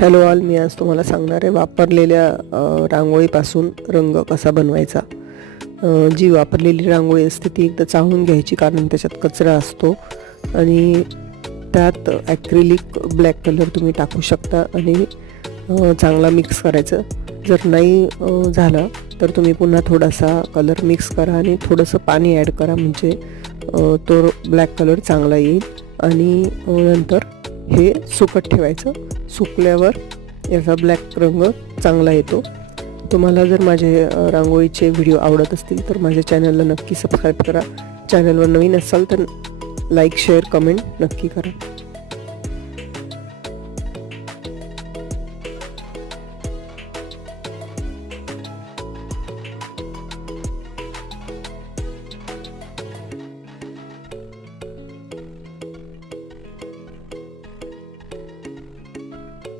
Hello all, मी आज तुम्हाला सांगणार आहे वापरलेल्या रांगोळीपासून रंग कसा बनवायचा। जी वापरलेली रांगोळी असते ती एकदा चाळून घ्यायची, कारण त्याच्यात कचरा असतो आणि त्यात ॲक्रिलिक ब्लॅक कलर तुम्ही टाकू शकता आणि चांगला मिक्स करायचं। जर नाही झालं तर तुम्ही पुन्हा थोडासा कलर मिक्स करा आणि थोडंसं पाणी ॲड करा, म्हणजे तो ब्लॅक कलर चांगला येईल। आणि नंतर हे सुकत ठेवायचं। सुकल्यावर याचा ब्लॅक रंग चांगला येतो। तुम्हाला जर माझे रांगोळीचे व्हिडिओ आवडत असतील तर माझ्या चॅनलला नक्की सबस्क्राईब करा। चॅनलवर नवीन असाल तर लाईक, शेअर, कमेंट नक्की करा।